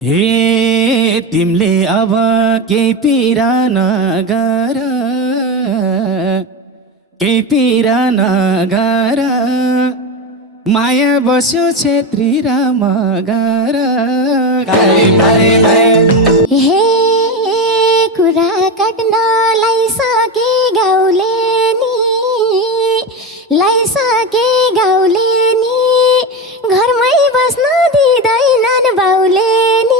हे तिमीले अब केही पीडा नगर, केही पीडा नगर, माया बस्यो छेत्री र मगर। हे कुरा काट्न लाइसके गाउँले नि, लाइसके गाउँले नि, घरमै बस्न दिँदैनन् बाउले नि।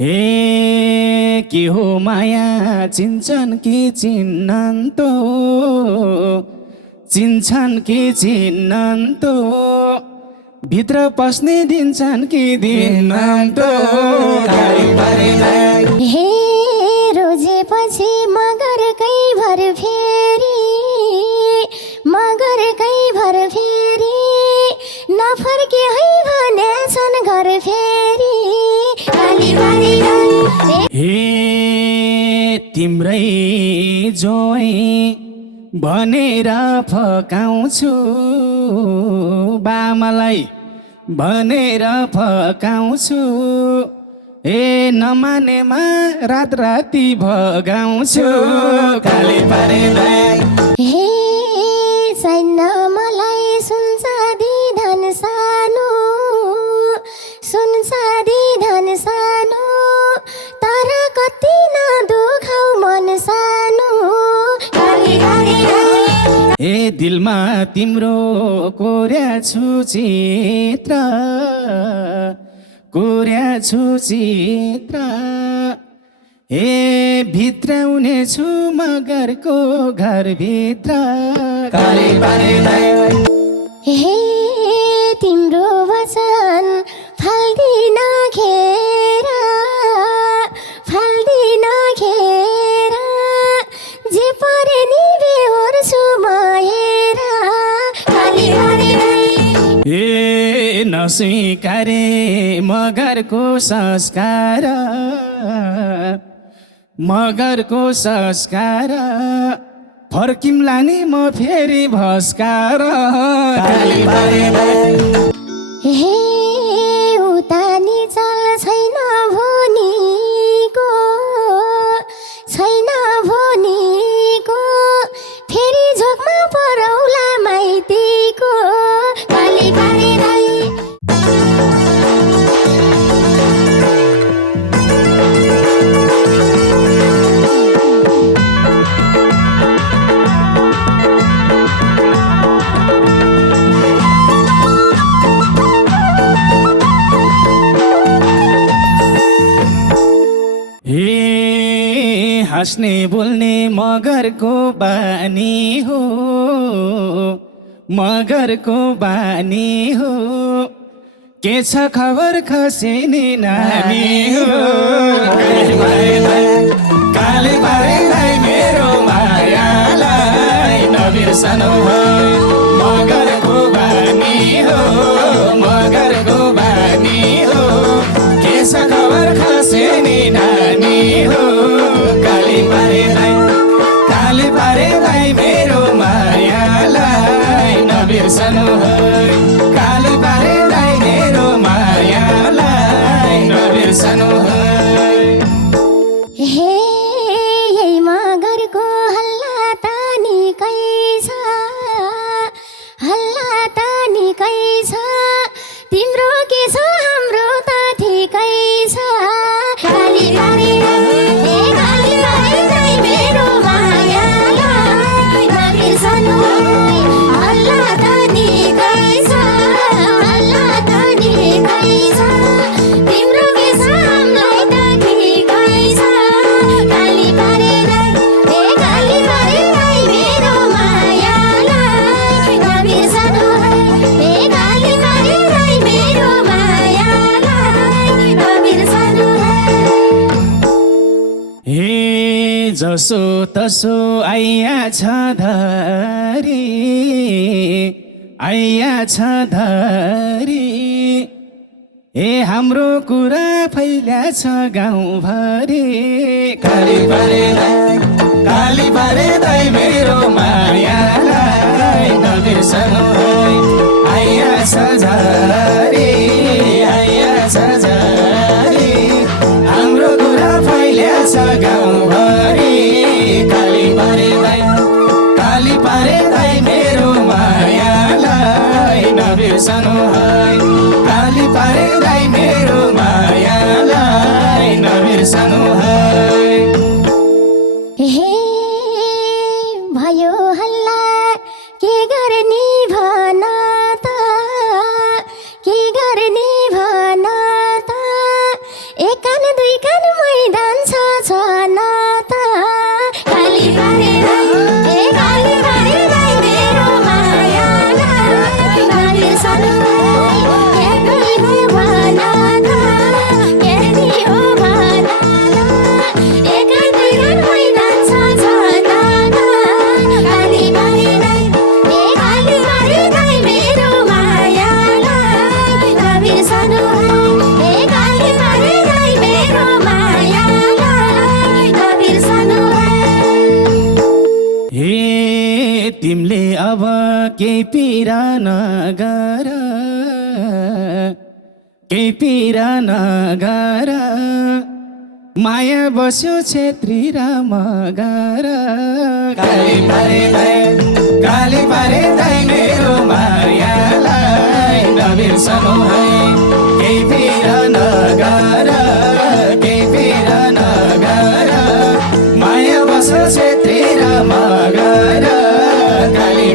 हे के हो माया चिन्छन् कि चिन्नन् तो, चिन्छन् कि चिन्नन् तो, भित्र पस्ने दिन्छन् कि दिन्नन् तो। हे रोजेपछि मगरकै भर फेरि, मगरकै भर फेरि, नफर्के है भनेछन् घर फेरि। हे तिम्रै जोइ भनेर फकाउँछु, बामालाई भनेर फकाउँछु, ए नमानेमा रात राति भगाउँछु। हे छैन मलाई सुनचाँदी धन सानो, सुनचाँदी धन सानो, तर कति नदुखाउ मन सानो। ए दिलमा तिम्रो कोर्याछु चित्र, कोर्याछु चित्र, ए भित्राउने छु मगरको घरभित्र। हे तिम्रो वचन फाल्दिन खेर, फाल्दिन खेर, जे परे नि बेहोर्छु म हेर। ए नस्वीकारे मगरको संस्कार, मगरको संस्कार, फर्किम्ला नि म फेरि भस्कार। हे उता नि चल छैन भोनीको, छैन भोनीको, फेरि झोकमा परौला माइतीको। हे हाँस्ने बोल्ने मगरको बानी हो, मगरको बानी हो, के छ खबर खसिनी नानी हो। काले बारेलाई मेरो मायालाई नबिर्सनु हो, मगरको बानी हो, मगरको बानी हो, के छ खबर खसिनी नानी हो। काले बारेलाई मेरो मायालाई नबिर्सनु हो, काले बारेलाई मेरो मायालाई नबिर्सनु हो। हे यही मगरको हल्ला त निकै छ, हल्ला त निकै छ, तिम्रो के छ हाम्रो त ठिकै छ। मेरो मायालाई नबिर्सनु, हल्ला त निकै छ, हल्ला त निकै छ, तिम्रो के छ हामीलाई त ठिकै छ। गाली पारेलाई मेरो मायालाई नबिर्सनु, हे गाली पारेलाई मेरो मायालाई नबिर्सनु। हे जसो तसो आइया छ धरी, आइया छ धरी, ए हाम्रो कुरा फैल्या छ गाउँभरि। काली पारेलाई मेरो मायालाई नबिर्सनु, आइया छ धरी, आइया नबिर्सनु है। हे भयो हल्ला के गर्ने भन त, के गर्ने भन त, एक कान दुई कान मैदान छ न त। गाली पारेरै, ए गाली पारेरै मेरो मायालाई नबिर्सनु है। के गर्ने भन त, के नि हो भन त, एक कान दुई कान मैदान छ न त। गाली पारेरै, ए गाली पारेरै मेरो मायालाई नबिर्सनु है। ए गाली पारेरै मेरो मायालाई नबिर्सनु है। हे तिमीले अब केही पिरा नगर, केही पिरा नगर, माया बस्यो छेत्री र मगर। गाली पारेरै मेरो मायालाई नबिर्सनु है। केही पिरा नगर, केही पिरा नगर, माया बस्यो छेत्री र मगर। गाली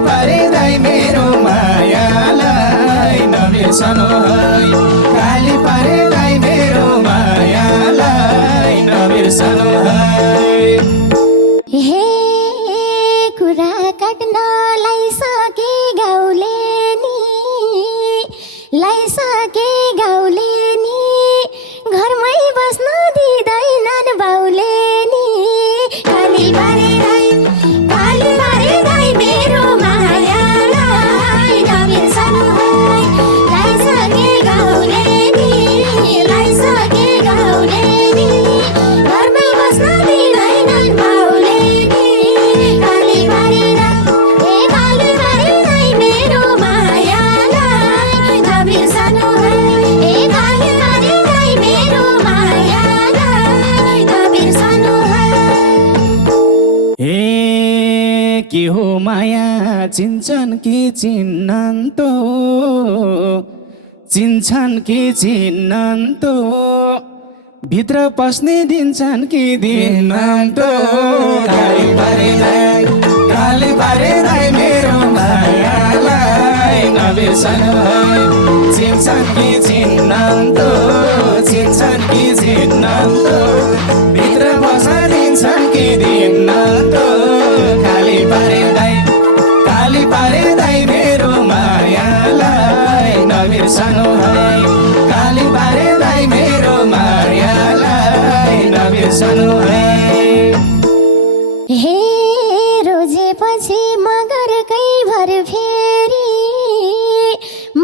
पारेरै मेरो मायालाई नबिर्सनु है। गाली पारेरै मेरो मायालाई नबिर्सनु है। हे कुरा काट्नलाई सके गाउँले नि, लाइसके गाउँले नि, घरमै बस्न दिँदैनन् बाउले नि। गाली पारेरै मेरो मायालाई नबिर्सनु है। लाइसके गाउँले नि, लाइसके गाउँले नि, घरमै बस्न दिँदैनन् बाउले नि। गाली पारेरै, ए गाली पारेरै मेरो मायालाई नबिर्सनु है। ए गाली पारेरै मेरो मायालाई नबिर्सनु है। हे के हो माया चिन्छन् कि चिन्नन् त, चिन्छन् कि चिन्नन् त, भित्र पस्ने दिन्छन् कि दिन्नन् त। गाली पारेरै मेरो मायालाई नबिर्सनु है। चिन्छन् कि चिन्नन् त, चिन्छन् कि चिन्नन् त, भित्र पस्न दिन्छन् कि दिन्नन् त। गाली पारेरै मेरो मायालाई नबिर्सनु है। गाली पारेरै मेरो मायालाई नबिर्सनु है। हे रोजेपछि मगरकै भर फेरि,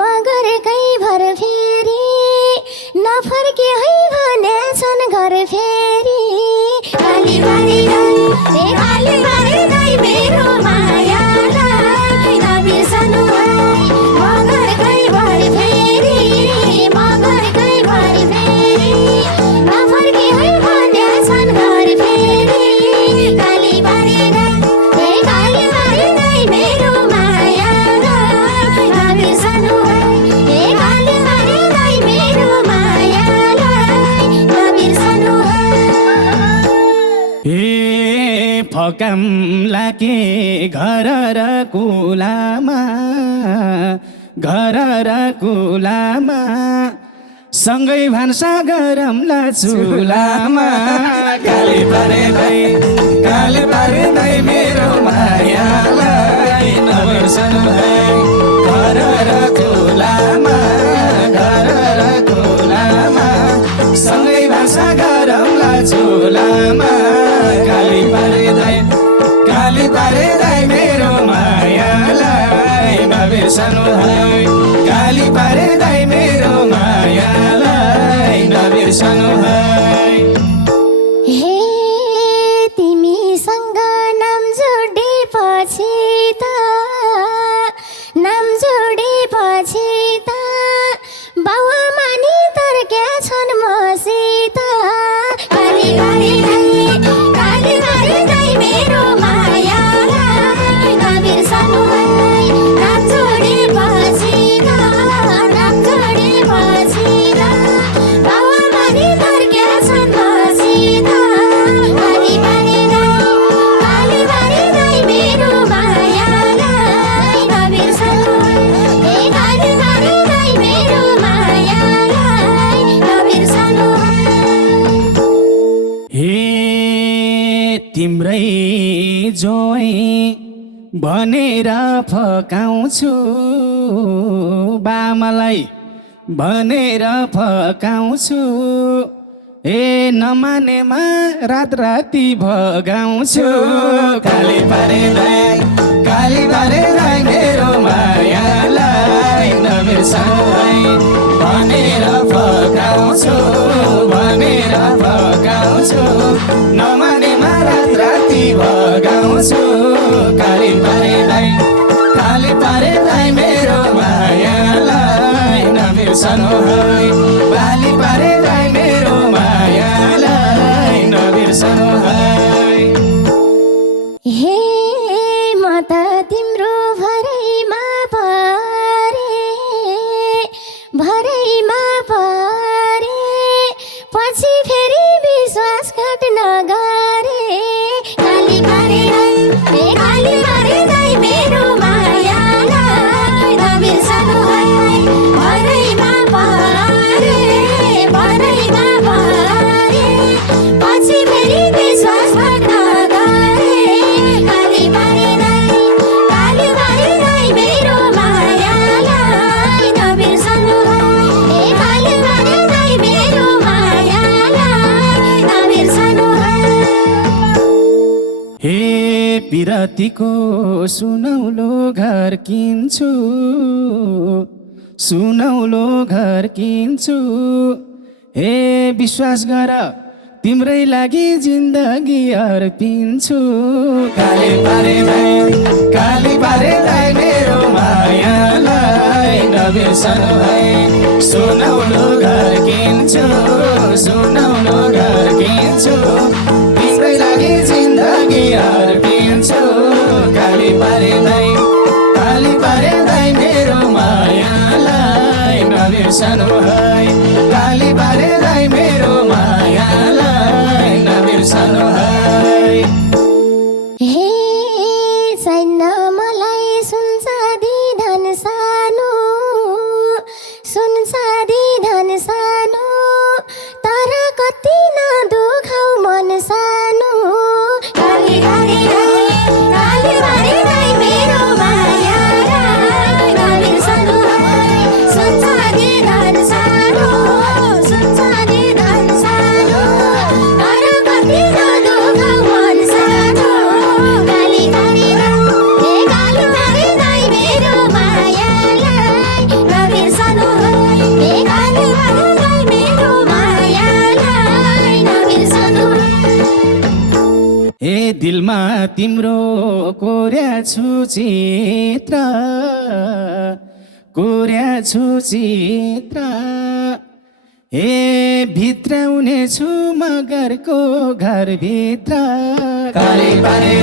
मगरकै भर फेरि, नफर्के है भनेछन् घर फेरि। गाली पारेरै, ए गाली पारेरै मेरो मायालाई नबिर्सनु है। मगरकै भर फेरि, मगरकै भर फेरि, नफर्के है भनेछन् घर फेरि। गाली पारेरै, ए गाली पारेरै मेरो मायालाई नबिर्सनु है। ए गाली पारेरै मेरो मायालाई नबिर्सनु है। हे फकाम्ला के घर र कुलामा, घर र कुलामा, सँगै भान्सा गरौँला चुलामा। गाली पारेरै मेरो मायालाई नबिर्सनु है। घर र कुलामा, घर र कुलामा, सँगै भान्सा गरौँला चुलामा। गाली पारेरै मेरो मायालाई नबिर्सनु है। गाली पारेरै मेरो मायालाई नबिर्सनु है। हे तिमीसँग नाम जोडेपछि त, नाम जोडेपछि त, बाउआमा नि तर्क्याछन् मसित। गाली पारेरै मेरो मायालाई नबिर्सनु है। नाम जोडेपछि भनेर फकाउँछु बामालाई भनेर फकाउँछु ए नमानेमा रात राति भगाउँछु काली पारे दाइ मेरो मायालाई नबिर्सनु है भनेर फकाउँछु नमानेमा रात राति भगाउँछु काली पारे दाइ मेरो मायालाई नबिर्सनु है बाली पारे दाइ मेरो मायालाई नबिर्सनु है हे म त तिम्रो भरैमा परे पछि फेरि विश्वास घट्न गरे काली पारे दाइ मेरो मायालाई नबिर्सनु है भरैमा परे पछि फेरि विश्वास घट्न गरे काली पारे दाइ मेरो मायालाई नबिर्सनु है काली पारे दाइ मेरो मायालाई नबिर्सनु है हे पिरतीको सुनौलो घर किन्छु हे विश्वास गर तिम्रै लागि जिन्दगी अर्पिन्छु काली पारे दाइ मेरो मायालाई नबिर्सनु है सुनौलो घर किन्छु तिम्रै लागि जिन्दगी अर्पिन्छु काली पारे दाइ मेरो मायालाई नबिर्सनु है काली पारे दाइ मेरो मायालाई नबिर्सनु है हे छैन मलाई सुनचाँदी धन सानो तर कति नदुखाउ मन सानो काली पारे दाइ मेरो मायालाई नबिर्सनु है सुनचाँदी धन सानो तर कति नदुखाउ मन सानो काली पारे दाइ मेरो मायालाई नबिर्सनु है काली पारे दाइ मेरो मायालाई नबिर्सनु है ए दिलमा तिम्रो कोर्याछु चित्र ए भित्राउने छु मगरको घरभित्र काली पारे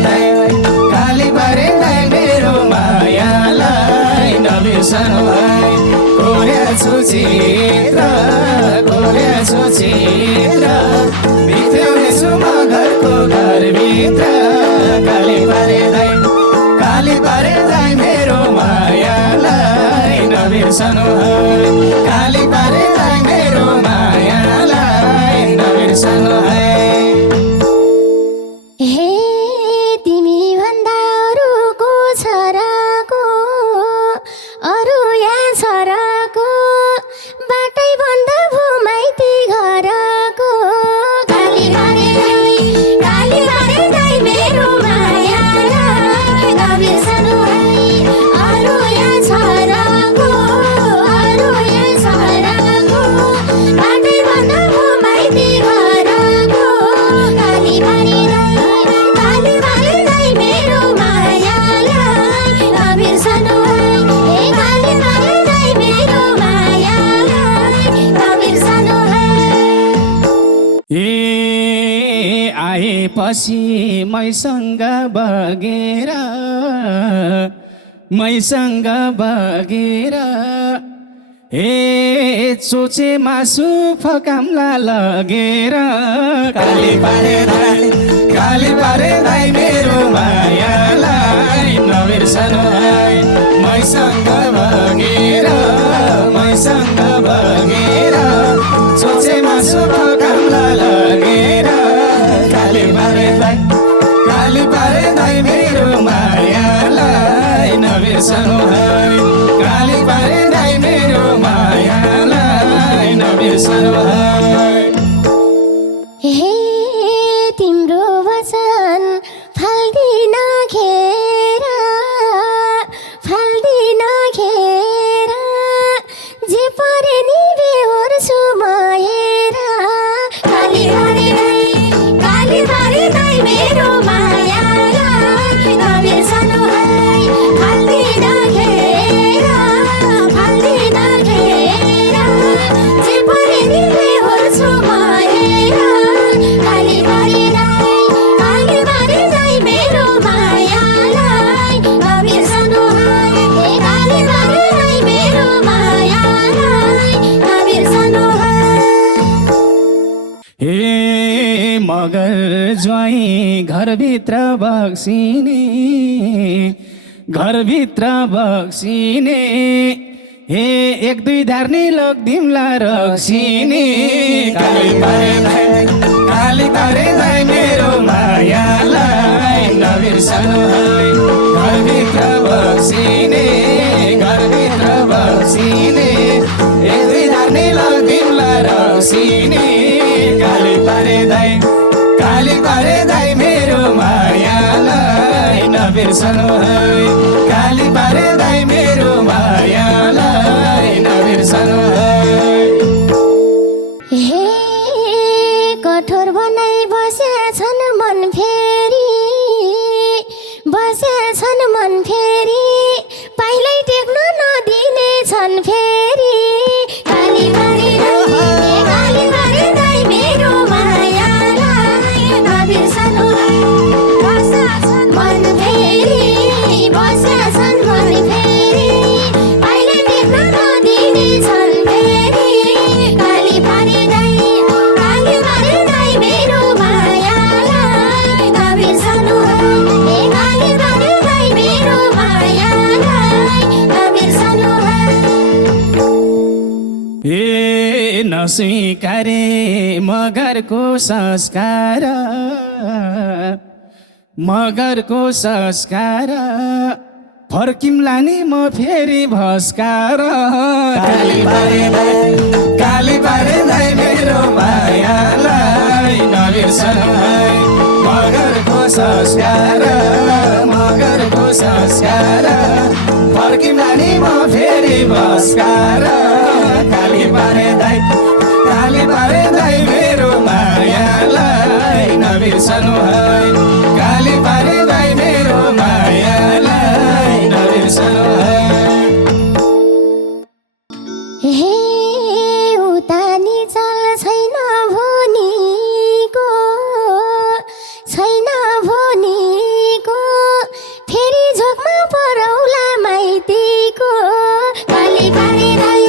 दाइ मेरो मायालाई नबिर्सनु है कोर्याछु चित्र भित्राउने छु मगरको घरभित्र काली पारे दाइ मेरो मायालाई नबिर्सनु है काली पारे दाइ मेरो मायालाई नबिर्सनु है हे तिमी भन्दा अरूको छराको अरू यहाँ छराको बाटै भन्दा भुमाइती घरको काली पारे दाइ मेरो मायालाई नबिर्सनु है अरू यहाँ छराको बाटै भन्दा भुमाइती घरको काली पारे दाइ मेरो मायालाई नबिर्सनु है काली पारे दाइ मेरो मायालाई नबिर्सनु है ए आएपछि मैसँग बगेर ए चोचे मासु फकाम्ला लगेर काली पारे दाइ मेरो मायालाई नबिर्सनु है मैसँग बगेर चोचे मासु फकाम्ला लगेर काली पारे दाइ मेरो मायालाई ज्वाइँ घरभित्र बक्सिने घरभित्र बक्सिने हे एक दुई धार्नी लोक दिमला रक्सिने काली पारे दाइ मेरो मायालाई नबिर्सनु है घरभित्र बक्सिने घरभित्र बक्सिने एक दुई धार्नी लोक दिमला रक्सिने काली पारे दाइ मेरो मायालाई नबिर्सनु है काली पारे दाइ मेरो मायालाई नबिर्सनु है हे कठोर बनाई बसेछन् मन फेरि बसेछन् मन फेरि पाइलै टेक्न नदिने छन् फेरि काली पारे दाइ मेरो मायालाई नबिर्सनु है बसेछन् मन फेरि बसेछन् मन फेरि पाइलै टेक्न नदिने छन् फेरि काली पारे दाइ मेरो मायालाई नबिर्सनु है काली पारे दाइ मेरो मायालाई नबिर्सनु है ए नस्वीकारे मगरको संस्कार मगरको संस्कार फर्किम्ला नि म फेरि भस्कार काली पारे दाइ मेरो मायालाई नबिर्सनु है मगरको संस्कार फर्किम्ला नि म फेरि भस्कार काली पारे दाइ मेरो मायालाई नबिर्सनु है काली पारे दाइ मेरो मायालाई नबिर्सनु है हे उतानी चल छैन भोनीको फेरि झोकमा परौला माइतीको काली पारे दाइ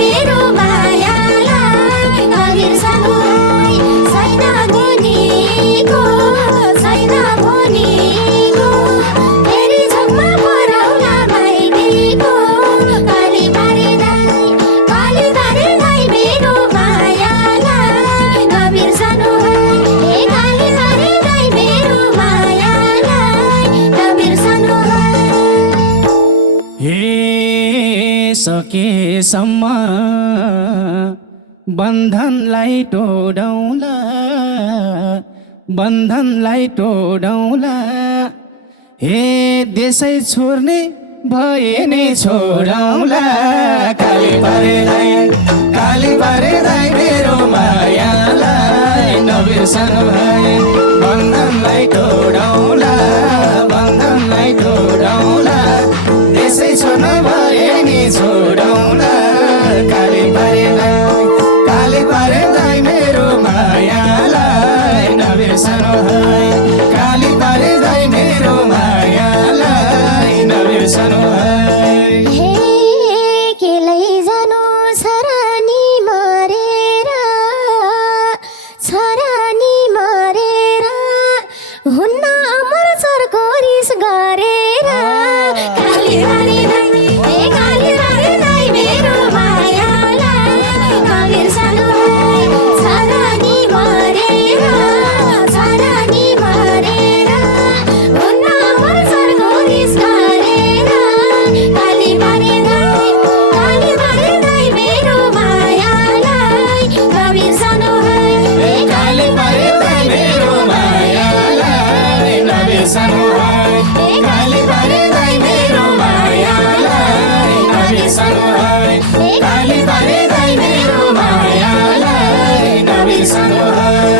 मेरो मायालाई नबिर्सनु है छैन भोनीको फेरि झोकमा परौला माइतीको काली पारे दाइ मेरो मायालाई नबिर्सनु है काली पारे दाइ मेरो मायालाई नबिर्सनु है हे सकेसम्म बन्धनलाई तोडौला हे देशै छोड्ने भए नि छोडौला काली पारे दाइ मेरो मायालाई नबिर्सनु है बन्धनलाई तोडौला देशै छोड्न भए नि छोडौला काली पारे दाइ मेरो मायालाई नबिर्सनु है काली पारे दाइ मेरो मायालाई नबिर्सनु है हे के लैजानु छरानी मरेर हुन्न अमर चर्को रिस गरेर काली पारे दाइ मेरो मायालाई नबिर्सनु है छरानी मरेर हुन्न अमर चर्को रिस गरेर काली पारे दाइ मेरो मायालाई नबिर्सनु है काली पारे दाइ मेरो मायालाई नबिर्सनु है काली पारे दाइ मेरो मायालाई नबिर्सनु है काली पारे दाइ मेरो मायालाई नबिर्सनु है